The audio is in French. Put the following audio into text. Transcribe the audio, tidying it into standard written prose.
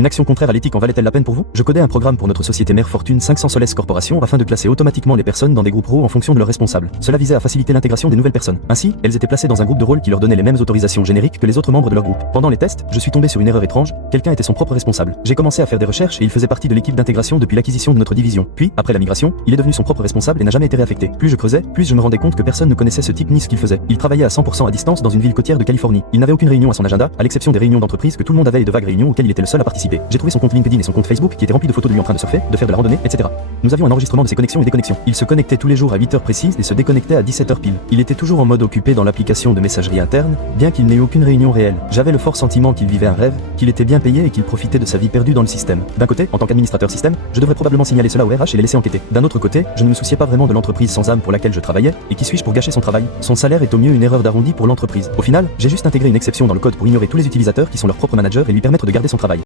Une action contraire à l'éthique en valait-elle la peine pour vous? Je codais un programme pour notre société mère Fortune 500 Soles Corporation afin de classer automatiquement les personnes dans des groupes rôles en fonction de leurs responsables. Cela visait à faciliter l'intégration des nouvelles personnes. Ainsi, elles étaient placées dans un groupe de rôle qui leur donnait les mêmes autorisations génériques que les autres membres de leur groupe. Pendant les tests, je suis tombé sur une erreur étrange, quelqu'un était son propre responsable. J'ai commencé à faire des recherches et il faisait partie de l'équipe d'intégration depuis l'acquisition de notre division. Puis, après la migration, il est devenu son propre responsable et n'a jamais été réaffecté. Plus je creusais, plus je me rendais compte que personne ne connaissait ce type ni ce qu'il faisait. Il travaillait à 100% à distance dans une ville côtière de Californie. Il n'avait aucune réunion à son agenda, à l'exception des réunions d'entreprise que tout le monde avait et de vagues réunions auxquelles il était le seul à participer. J'ai trouvé son compte LinkedIn et son compte Facebook qui étaient remplis de photos de lui en train de surfer, de faire de la randonnée, etc. Nous avions un enregistrement de ses connexions et déconnexions. Il se connectait tous les jours à 8 heures précises et se déconnectait à 17 heures pile. Il était toujours en mode occupé dans l'application de messagerie interne, bien qu'il n'ait eu aucune réunion réelle. J'avais le fort sentiment qu'il vivait un rêve, qu'il était bien payé et qu'il profitait de sa vie perdue dans le système. D'un côté, en tant qu'administrateur système, je devrais probablement signaler cela au RH et les laisser enquêter. D'un autre côté, je ne me souciais pas vraiment de l'entreprise sans âme pour laquelle je travaillais, et qui suis-je pour gâcher son travail? Son salaire est au mieux une erreur d'arrondi pour l'entreprise. Au final, j'ai juste intégré une exception dans le code pour ignorer tous les utilisateurs qui sont leurs propres managers et lui permettre de garder son travail.